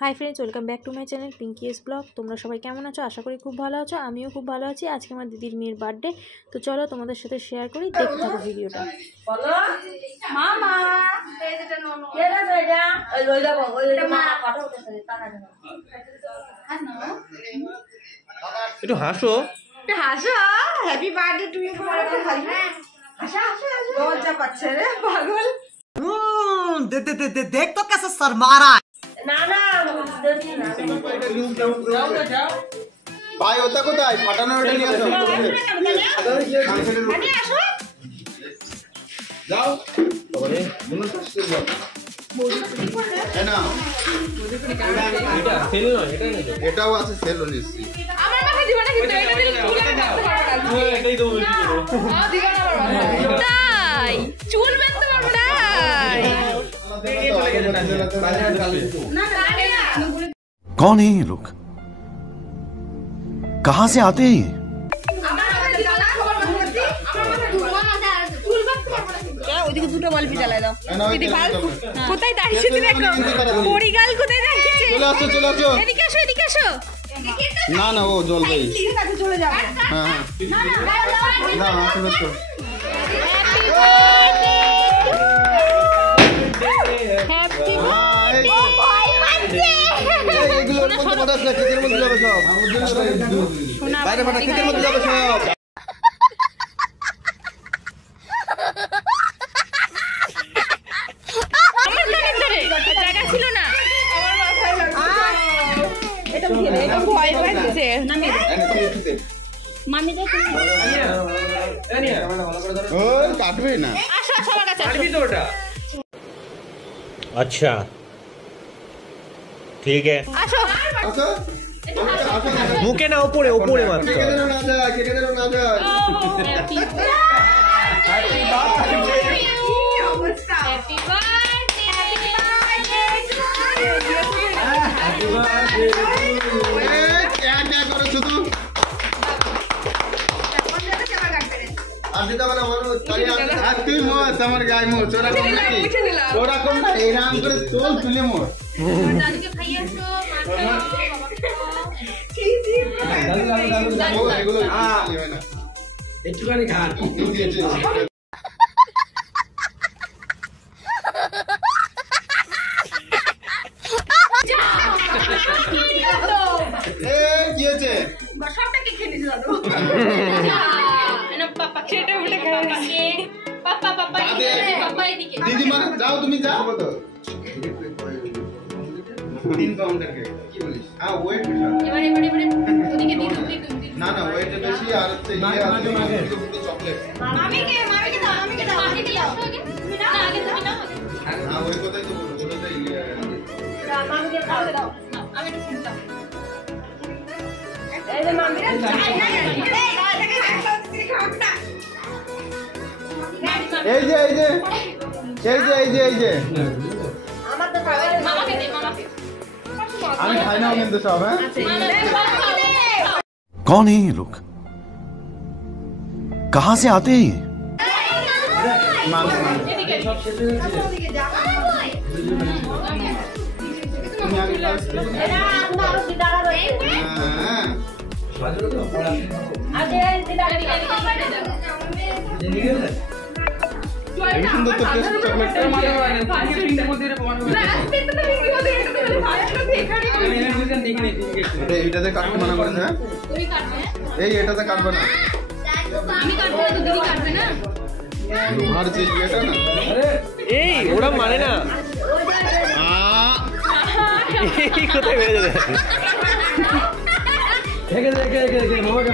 High friends welcome back to my channel Pinky's blog. तुम्हारा सबाई केमन आछो? आशा करी खूब भालो आछो। आमिও खूब भालो आछि। आज के आमार दिदिर मेয়ের बार्थडे, तो चलो तुम्हारे साथे शेयर करी, देखते थाको भिडियोटा। बोलो मामा এটা ননো এটা এটা ওই লইলা ওই মা কথা বলতেছে টাকা দাও হাস না একটু হাসো হ্যাপি বার্থডে টু ইউ বলে হাসা লজ্জা পাচ্ছে রে পাগল देख तो कैसे शर्मा रहा है। না দেখি না যাও ভাই ওটা কোথায় ফাটানো ওটা নিয়ে আসো মানে আসো যাও বাবারে মনে কষ্ট যাও এই না এটা সেল নয় এটা নেই এটাও আছে সেল নিছি আমার মাকে দিবা না কিন্তু এটা দিলে চুল কাটতে পারবে না এটাই তো বলছি তো দিবা না আমার মাকে তাই চুল বেঁধতে পারবে না कौन है ये लोग? कहां से आते हैं? ওইদিকে দুটো বাল্বি জ্বালায় দাও দিদি বাল্ব কোথায় দাঁড়িয়েছে দেখো পরিগাল কোথায় দাঁড়িয়েছে চলে আসো এদিকে আসো না না ও জ্বলবে ঠিক আছে চলে যাও হ্যাঁ না আসলে তো হ্যাপি এগুলো ফটো আছে কিসের মধ্যে যাবে সব বাইরে ফাটা কিসের মধ্যে যাবে সব আমার কানে ধরে জায়গা ছিল না আমার মাথায় লাগছে এটা ঘিরে এটা ভয় পাচ্ছে নামি মামি যা তুমি ওই কাটবে না আসো আমার কাছে কাটবি তো ওটা अच्छा ठीक है আসো আসো मुके ना ऊपर ऊपर मत কেটে দেন না যা কেটে দেন না যা হ্যাপি অবস্থা হ্যাপি বার্থডে क्या करो শুধু আর দিদা বলে বলো তাই আর তুই মোচ আমার গায় মোচ ওরা কম নাকি ওরা কম না এই নাম করে তোল তুলে মোচ দাদুকে খাইয়েছো ও এগুলো হয় না একটুখানি খা কি হয়েছে সবটাকে খেয়ে নিতে দাদু পাপা চেটে উঠে খাইয়ে পাপা পাপা এদিকে দিদিমা যাও তুমি যাও তো 3 পাউন্ডের কেক কি বলিস হ্যাঁ ওয়েট এবারে ওদিকে দিদি না না ওয়েট বেশি আর হচ্ছে ইয়ে আছে পুরো চকলেট মামিকে দাও মামিকে দাও তুমি না আগে তুমি না হ্যাঁ ওই কথাই তো বলবো ওটা ইয়ে মামিকে দাও আমি একটু শুনতাম এই যে মামিরা এই যে আমার তো মামাকে দে মামাকে আমি খাই না কিন্তু সব হ্যাঁ कौन है ये लोग? कहां से आते हैं? এদিকে সব শেষ হয়ে গেছে ওদিকে যা তুমি আগে এরা আপনার দিদারা রয়েছে হ্যাঁ আজে দিদারা এদিকে এই সুন্দর তো টেস্ট চকলেটটা এইটাতে কাটতে মানা করেছে হ্যাঁ তুই কাটবে এই এটাতে কাটবে না আমি কাটবো তো দিদি কাটবে না লোহার যে ইয়েটা না এই ওরা মানে না এই কোথায় বেড়ে যাবে দেখে মামাকে